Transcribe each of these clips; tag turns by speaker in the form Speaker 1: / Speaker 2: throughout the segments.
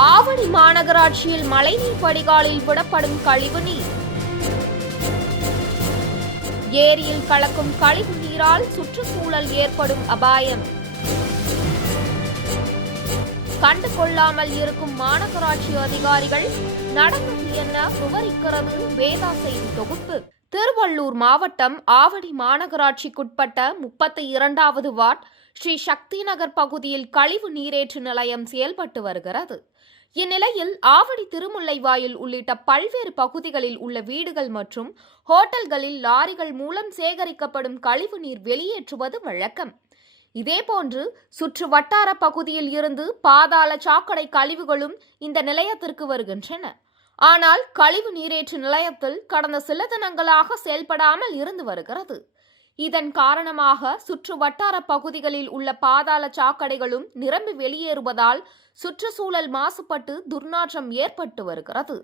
Speaker 1: ஆவடி மாநகராட்சியில் மழைநீர் வடிகாலில் விடப்படும் கழிவுநீர் ஏரியில் கலக்கும் கழிவு நீரால் சுற்றுச்சூழல் ஏற்படும் அபாயம். கண்டு கொள்ளாமல் இருக்கும் மாநகராட்சி அதிகாரிகள் நடந்தது என்ன விவரிக்கிறது வேதா செய்தி தொகுப்பு. திருவள்ளூர் மாவட்டம் ஆவடி மாநகராட்சிக்குட்பட்ட முப்பத்தி இரண்டாவது வார்ட் ஸ்ரீ சக்தி நகர் பகுதியில் கழிவு நீரேற்று நிலையம் செயல்பட்டு வருகிறது. இந்நிலையில் ஆவடி திருமுல்லைவாயில் உள்ளிட்ட பல்வேறு பகுதிகளில் உள்ள வீடுகள் மற்றும் ஹோட்டல்களில் லாரிகள் மூலம் சேகரிக்கப்படும் கழிவு நீர் வெளியேற்றுவது வழக்கம். இதேபோன்று சுற்று வட்டார பகுதியில் இருந்து பாதாள சாக்கடை கழிவுகளும் இந்த நிலையத்திற்கு வருகின்றன. ஆனால் கழிவு நீரேற்று நிலையத்தில் கடந்த சில தினங்களாக செயல்படாமல் இருந்து வருகிறது. இதன் காரணமாக சுற்று வட்டார பகுதிகளில் உள்ள பாதாள சாக்கடைகளும் நிரம்பி வெளியேறுவதால் சுற்றுச்சூழல் மாசுபட்டு துர்நாற்றம் ஏற்பட்டு வருகிறது.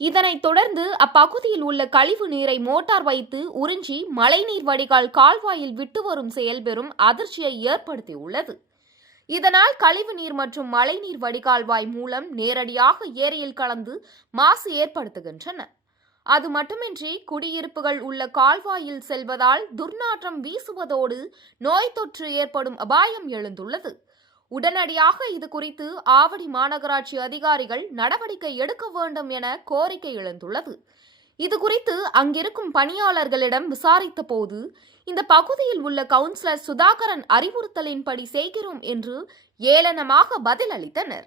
Speaker 1: இதனைத் தொடர்ந்து அப்பகுதியில் உள்ள கழிவு நீரை மோட்டார் வைத்து உறிஞ்சி மழைநீர் வடிகால் கால்வாயில் விட்டு வரும் செயல்பெறும் அதிர்ச்சியை ஏற்படுத்தியுள்ளது. இதனால் கழிவு நீர் மற்றும் மழைநீர் வடிகால்வாய் மூலம் நேரடியாக ஏரியில் கலந்து மாசு ஏற்படுத்துகின்றன. அது மட்டுமின்றி குடியிருப்புகள் உள்ள கால்வாயில் செல்வதால் துர்நாற்றம் வீசுவதோடு நோய் தொற்று ஏற்படும் அபாயம் எழுந்துள்ளது. உடனடியாக இது குறித்து ஆவடி மாநகராட்சி அதிகாரிகள் நடவடிக்கை எடுக்க வேண்டும் என கோரிக்கை எழுந்துள்ளது. இது குறித்து அங்கிருக்கும் பணியாளர்களிடம் விசாரித்த போது இந்த பகுதியில் உள்ள கவுன்சிலர் சுதாகரன் அறிவுறுத்தலின்படி செய்கிறோம் என்று ஏளனமாக பதிலளித்தனர்.